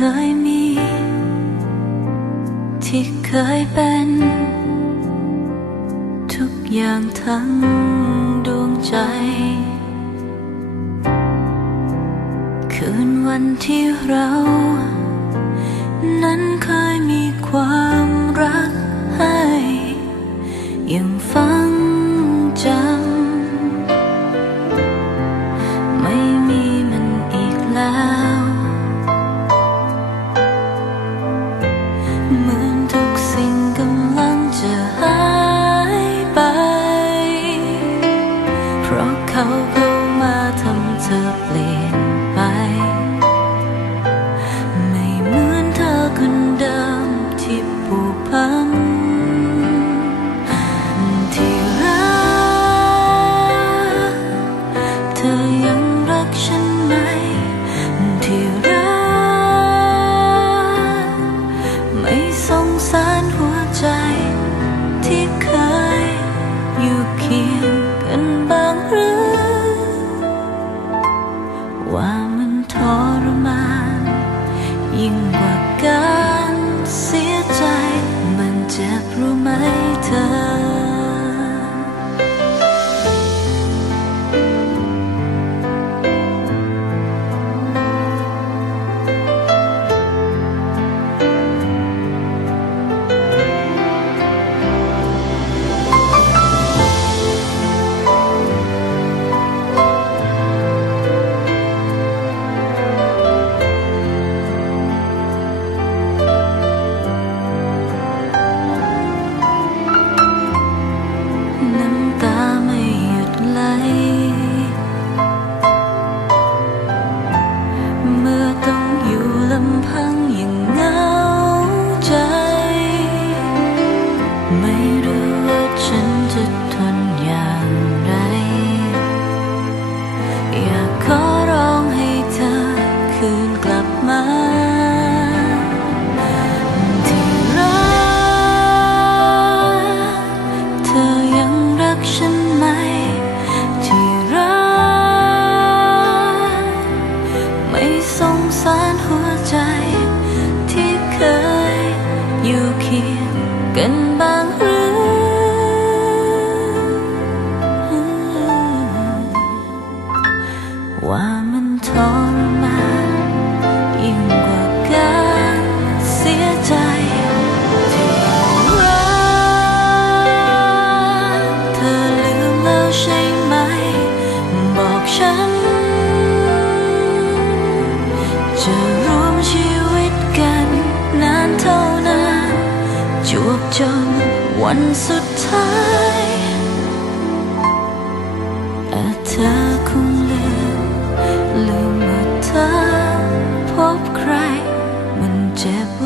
คนที่เคยมี ที่เคยเป็น ทุกอย่างทั้งดวงใจ คืนวันที่เรา นั้นเคยมีความรักให้ ยังฟังจำ ไม่มีมันอีกแล้ว เสารหัวใจ ที่เคยอยู่เคียงกันบ้างหรือว่ามันทรมานยิ่งกว่าการเสียใจที่รักเธอลืมแล้วใช่ไหม บอกฉัน นวันสุดท้ายอาจเธอคงลืมลืมว่าเธอพบใครมันเจ็บ